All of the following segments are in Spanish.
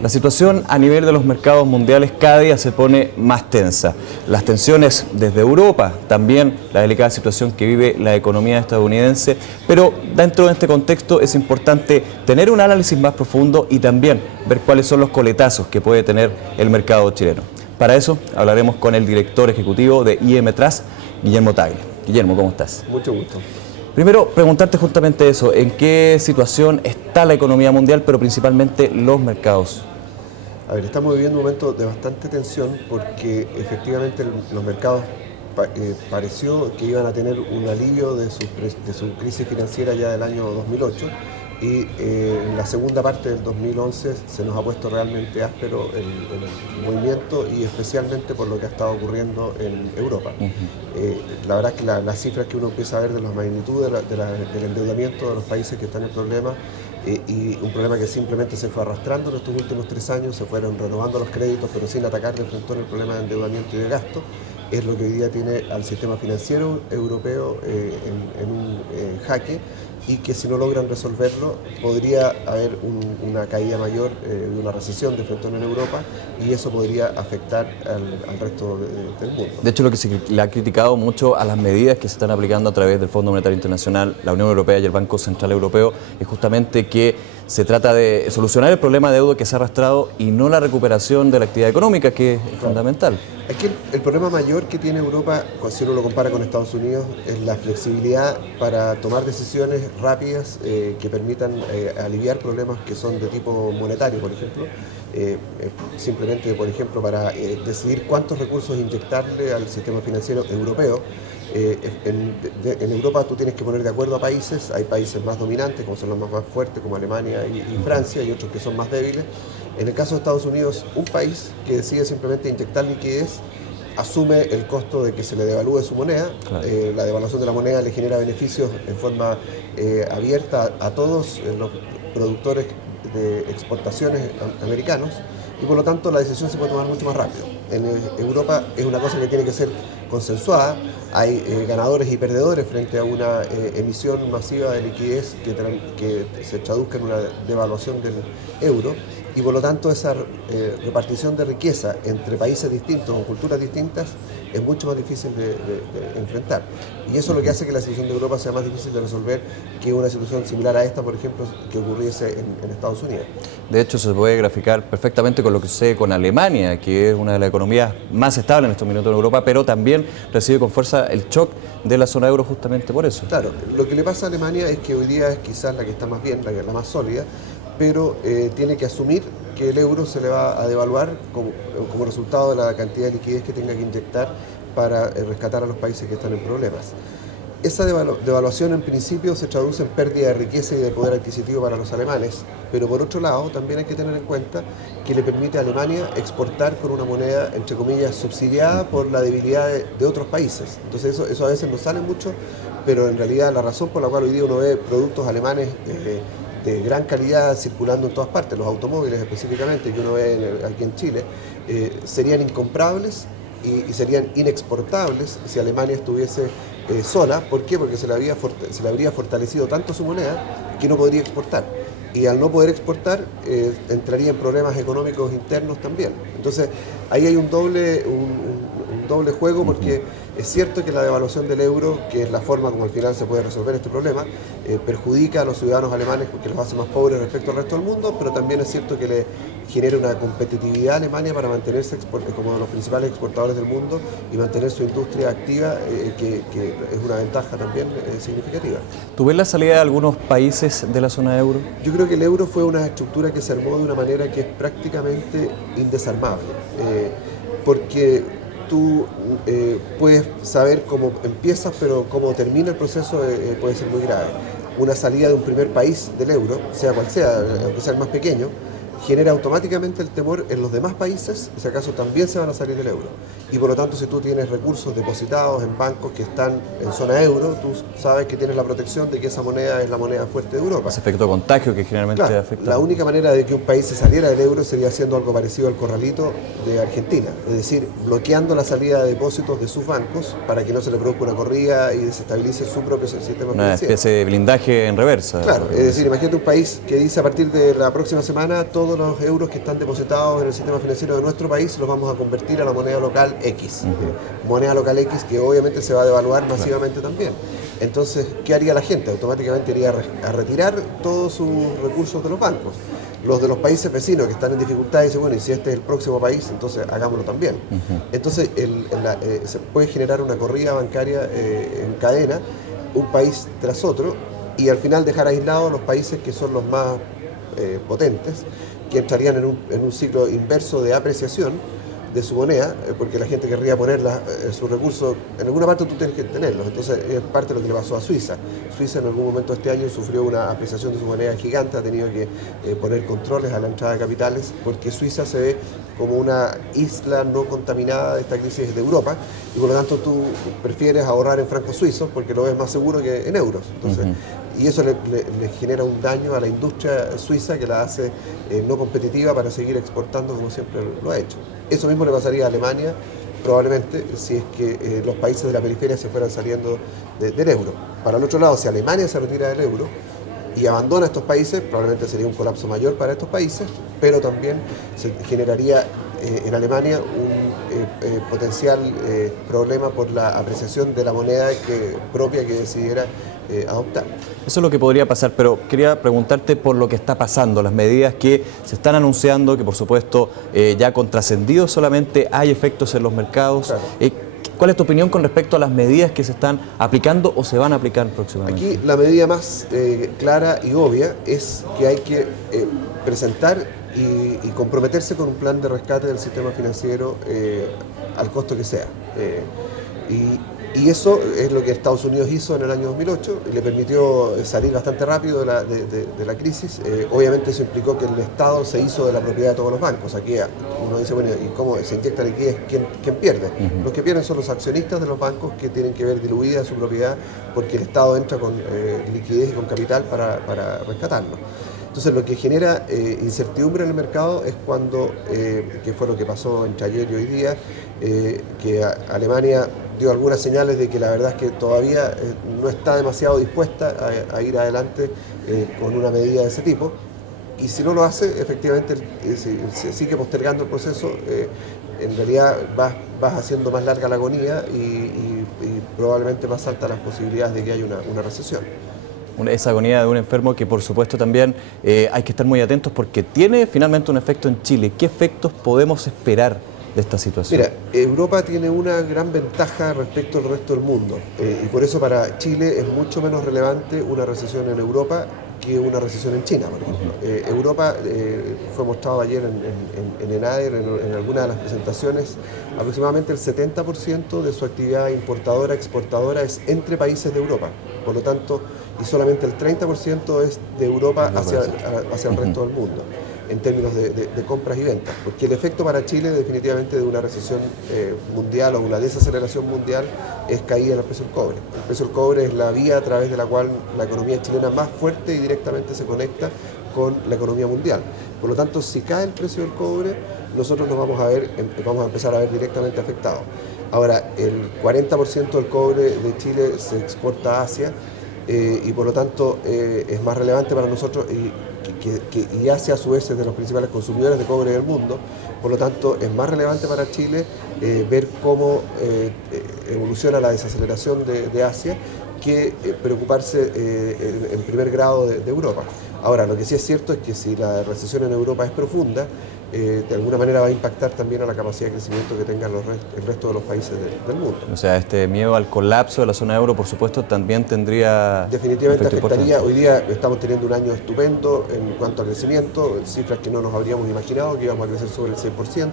La situación a nivel de los mercados mundiales cada día se pone más tensa. Las tensiones desde Europa, también la delicada situación que vive la economía estadounidense, pero dentro de este contexto es importante tener un análisis más profundo y también ver cuáles son los coletazos que puede tener el mercado chileno. Para eso hablaremos con el director ejecutivo de IM Trust, Guillermo Tagle. Guillermo, ¿cómo estás? Mucho gusto. Primero, preguntarte justamente eso, ¿en qué situación está la economía mundial, pero principalmente los mercados? A ver, estamos viviendo un momento de bastante tensión porque efectivamente los mercados pareció que iban a tener un alivio de su crisis financiera ya del año 2008 y en la segunda parte del 2011 se nos ha puesto realmente áspero el movimiento y especialmente por lo que ha estado ocurriendo en Europa. La verdad es que las cifras que uno empieza a ver de la magnitud del endeudamiento de los países que están en problemas y un problema que simplemente se fue arrastrando en estos últimos 3 años, se fueron renovando los créditos pero sin atacar de frente el problema de endeudamiento y de gasto, es lo que hoy día tiene al sistema financiero europeo en un jaque y que si no logran resolverlo podría haber una caída mayor de una recesión de frente en Europa y eso podría afectar al resto del mundo. De hecho, lo que se le ha criticado mucho a las medidas que se están aplicando a través del Fondo Monetario Internacional, la Unión Europea y el Banco Central Europeo es justamente que se trata de solucionar el problema de deuda que se ha arrastrado y no la recuperación de la actividad económica, que es fundamental. Aquí el problema mayor que tiene Europa, si uno lo compara con Estados Unidos, es la flexibilidad para tomar decisiones rápidas que permitan aliviar problemas que son de tipo monetario, por ejemplo. Simplemente, por ejemplo, para decidir cuántos recursos inyectarle al sistema financiero europeo. En Europa tú tienes que poner de acuerdo a países, hay países más dominantes, como son los más fuertes, como Alemania y Francia, y otros que son más débiles. En el caso de Estados Unidos, un país que decide simplemente inyectar liquidez asume el costo de que se le devalúe su moneda. Claro. La devaluación de la moneda le genera beneficios en forma abierta a todos los productores de exportaciones americanos y por lo tanto la decisión se puede tomar mucho más rápido. En Europa es una cosa que tiene que ser consensuada, hay ganadores y perdedores frente a una emisión masiva de liquidez que se traduzca en una devaluación del euro y por lo tanto esa repartición de riqueza entre países distintos o culturas distintas es mucho más difícil de enfrentar y eso es lo que hace que la situación de Europa sea más difícil de resolver que una situación similar a esta, por ejemplo, que ocurriese en Estados Unidos. De hecho, se puede graficar perfectamente con lo que sucede con Alemania, que es una de las economías más estables en estos minutos en Europa, pero también recibe con fuerza el shock de la zona euro justamente por eso. Claro, lo que le pasa a Alemania es que hoy día es quizás la que está más bien, la más sólida, pero tiene que asumir que el euro se le va a devaluar como resultado de la cantidad de liquidez que tenga que inyectar para rescatar a los países que están en problemas. Esa devaluación en principio se traduce en pérdida de riqueza y de poder adquisitivo para los alemanes, pero por otro lado también hay que tener en cuenta que le permite a Alemania exportar con una moneda, entre comillas, subsidiada por la debilidad de otros países. Entonces eso a veces no sale mucho, pero en realidad la razón por la cual hoy día uno ve productos alemanes de gran calidad circulando en todas partes, los automóviles específicamente que uno ve aquí en Chile, serían incomprables y serían inexportables si Alemania estuviese sola. ¿Por qué? Porque se le habría fortalecido tanto su moneda que no podría exportar. Y al no poder exportar, entraría en problemas económicos internos también. Entonces, ahí hay un doble juego porque es cierto que la devaluación del euro, que es la forma como al final se puede resolver este problema, perjudica a los ciudadanos alemanes porque los hace más pobres respecto al resto del mundo, pero también es cierto que le genera una competitividad a Alemania para mantenerse como de los principales exportadores del mundo y mantener su industria activa, que es una ventaja también significativa. ¿Tú ves la salida de algunos países de la zona euro? Yo creo que el euro fue una estructura que se armó de una manera que es prácticamente indesarmable, porque tú puedes saber cómo empiezas, pero cómo termina el proceso puede ser muy grave. Una salida de un primer país del euro, sea cual sea, aunque sea el más pequeño, genera automáticamente el temor en los demás países, si acaso también se van a salir del euro. Y por lo tanto, si tú tienes recursos depositados en bancos que están en zona euro, tú sabes que tienes la protección de que esa moneda es la moneda fuerte de Europa. Ese efecto contagio que generalmente afecta. La única manera de que un país se saliera del euro sería haciendo algo parecido al corralito de Argentina, es decir, bloqueando la salida de depósitos de sus bancos para que no se le produzca una corrida y desestabilice su propio sistema financiero. Una especie de blindaje en reversa. Claro, es decir, imagínate un país que dice a partir de la próxima semana todos los euros que están depositados en el sistema financiero de nuestro país los vamos a convertir a la moneda local X. Moneda local X que obviamente se va a devaluar masivamente también. Entonces, ¿qué haría la gente? Automáticamente iría a retirar todos sus recursos de los bancos. Los de los países vecinos que están en dificultades dicen, bueno, y si este es el próximo país, entonces hagámoslo también. Entonces, se puede generar una corrida bancaria en cadena, un país tras otro, y al final dejar aislados los países que son los más potentes, que entrarían en un ciclo inverso de apreciación de su moneda, porque la gente querría poner sus recursos, en alguna parte tú tienes que tenerlos, entonces es parte de lo que le pasó a Suiza. Suiza en algún momento este año sufrió una apreciación de su moneda gigante, ha tenido que poner controles a la entrada de capitales, porque Suiza se ve como una isla no contaminada de esta crisis de Europa, y por lo tanto tú prefieres ahorrar en francos suizos porque lo ves más seguro que en euros. Entonces, y eso le genera un daño a la industria suiza que la hace no competitiva para seguir exportando como siempre lo ha hecho. Eso mismo le pasaría a Alemania, probablemente, si es que los países de la periferia se fueran saliendo del euro. Para el otro lado, si Alemania se retira del euro y abandona estos países, probablemente sería un colapso mayor para estos países, pero también se generaría en Alemania un potencial problema por la apreciación de la moneda propia que decidiera adoptar. Eso es lo que podría pasar, pero quería preguntarte por lo que está pasando, las medidas que se están anunciando, que por supuesto ya con trascendido solamente hay efectos en los mercados. Claro. ¿Cuál es tu opinión con respecto a las medidas que se están aplicando o se van a aplicar próximamente? Aquí la medida más clara y obvia es que hay que presentar y comprometerse con un plan de rescate del sistema financiero al costo que sea. Y eso es lo que Estados Unidos hizo en el año 2008 y le permitió salir bastante rápido de la crisis. Obviamente eso implicó que el Estado se hizo de la propiedad de todos los bancos. Aquí uno dice, bueno, ¿y cómo se inyecta liquidez? ¿Quién pierde? Los que pierden son los accionistas de los bancos que tienen que ver diluida su propiedad porque el Estado entra con liquidez y con capital para rescatarlo. Entonces lo que genera incertidumbre en el mercado es cuando, que fue lo que pasó entre ayer y hoy día, que Alemania dio algunas señales de que la verdad es que todavía no está demasiado dispuesta a ir adelante con una medida de ese tipo. Y si no lo hace, efectivamente se sigue postergando el proceso, en realidad vas haciendo más larga la agonía y probablemente más altas las posibilidades de que haya una recesión. Esa agonía de un enfermo que por supuesto también hay que estar muy atentos porque tiene finalmente un efecto en Chile. ¿Qué efectos podemos esperar de esta situación? Mira, Europa tiene una gran ventaja respecto al resto del mundo y por eso para Chile es mucho menos relevante una recesión en Europa que una recesión en China, por ejemplo. Europa, fue mostrado ayer en ENADER, en algunas de las presentaciones, aproximadamente el 70% de su actividad importadora-exportadora es entre países de Europa. Por lo tanto, y solamente el 30% es de Europa hacia el resto del mundo, en términos de compras y ventas. Porque el efecto para Chile definitivamente de una recesión mundial o una desaceleración mundial es caída en el precio del cobre. El precio del cobre es la vía a través de la cual la economía chilena más fuerte y directamente se conecta con la economía mundial. Por lo tanto, si cae el precio del cobre, nosotros nos vamos a empezar a ver directamente afectados. Ahora, el 40% del cobre de Chile se exporta a Asia y por lo tanto es más relevante para nosotros y Asia a su vez es de los principales consumidores de cobre del mundo. Por lo tanto, es más relevante para Chile ver cómo evoluciona la desaceleración de Asia que preocuparse en primer grado de Europa. Ahora, lo que sí es cierto es que si la recesión en Europa es profunda, de alguna manera va a impactar también a la capacidad de crecimiento que tengan el resto de los países del mundo. O sea, este miedo al colapso de la zona euro, por supuesto, también tendría... Definitivamente afectaría. Hoy día estamos teniendo un año estupendo en cuanto a crecimiento, cifras que no nos habríamos imaginado, que íbamos a crecer sobre el 6%,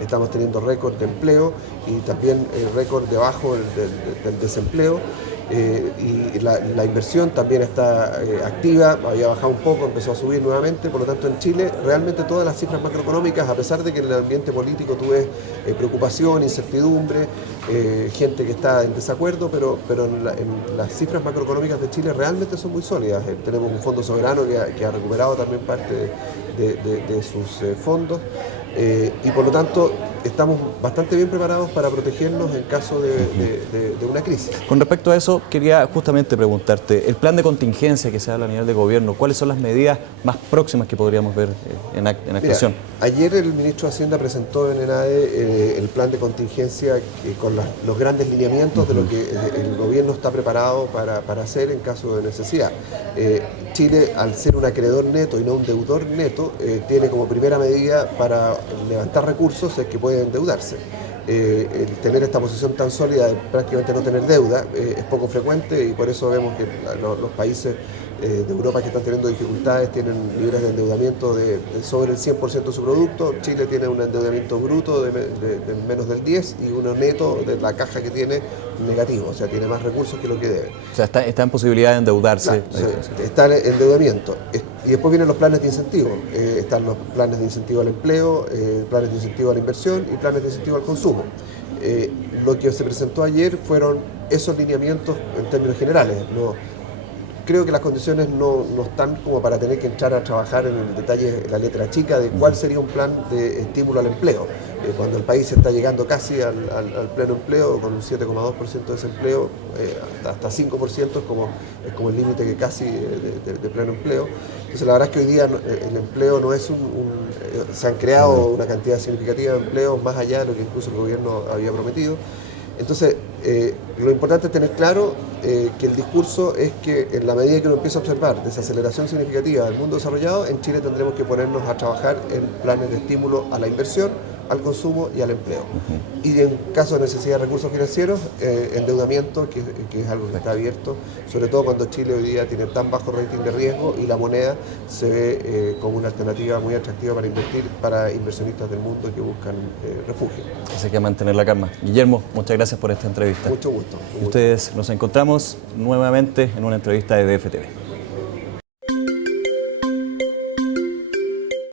estamos teniendo récord de empleo y también récord debajo del desempleo. y la inversión también está activa, había bajado un poco, empezó a subir nuevamente, por lo tanto en Chile realmente todas las cifras macroeconómicas, a pesar de que en el ambiente político tú ves preocupación, incertidumbre, gente que está en desacuerdo, pero en las cifras macroeconómicas de Chile realmente son muy sólidas. Tenemos un fondo soberano que ha recuperado también parte de sus fondos. Y por lo tanto estamos bastante bien preparados para protegernos en caso de una crisis. Con respecto a eso, quería justamente preguntarte, el plan de contingencia que se habla a nivel de gobierno, ¿cuáles son las medidas más próximas que podríamos ver en actuación? Mira, ayer el ministro de Hacienda presentó en ENADE el plan de contingencia con los grandes lineamientos de lo que el gobierno está preparado para hacer en caso de necesidad. Chile, al ser un acreedor neto y no un deudor neto, tiene como primera medida para levantar recursos es que puede endeudarse. El tener esta posición tan sólida de prácticamente no tener deuda es poco frecuente y por eso vemos que los países de Europa que están teniendo dificultades tienen niveles de endeudamiento de sobre el 100% de su producto. Chile tiene un endeudamiento bruto de menos del 10% y uno neto de la caja que tiene negativo, o sea, tiene más recursos que lo que debe. O sea, está en posibilidad de endeudarse. Claro, está en endeudamiento. Y después vienen los planes de incentivo. Están los planes de incentivo al empleo, planes de incentivo a la inversión y planes de incentivo al consumo. Lo que se presentó ayer fueron esos lineamientos en términos generales. Creo que las condiciones no están como para tener que entrar a trabajar en el detalle, en la letra chica, de cuál sería un plan de estímulo al empleo. Cuando el país está llegando casi al pleno empleo, con un 7,2% de desempleo, hasta 5% es como el límite que casi de pleno empleo. Entonces la verdad es que hoy día el empleo no es se han creado una cantidad significativa de empleos más allá de lo que incluso el gobierno había prometido. Entonces, lo importante es tener claro que el discurso es que en la medida que uno empieza a observar desaceleración significativa del mundo desarrollado, en Chile tendremos que ponernos a trabajar en planes de estímulo a la inversión, al consumo y al empleo. Y en caso de necesidad de recursos financieros, endeudamiento, que es algo que está abierto, sobre todo cuando Chile hoy día tiene tan bajo rating de riesgo y la moneda se ve como una alternativa muy atractiva para invertir para inversionistas del mundo que buscan refugio. Así que mantener la calma. Guillermo, muchas gracias por esta entrevista. Mucho gusto. Ustedes nos encontramos nuevamente en una entrevista de DFTV.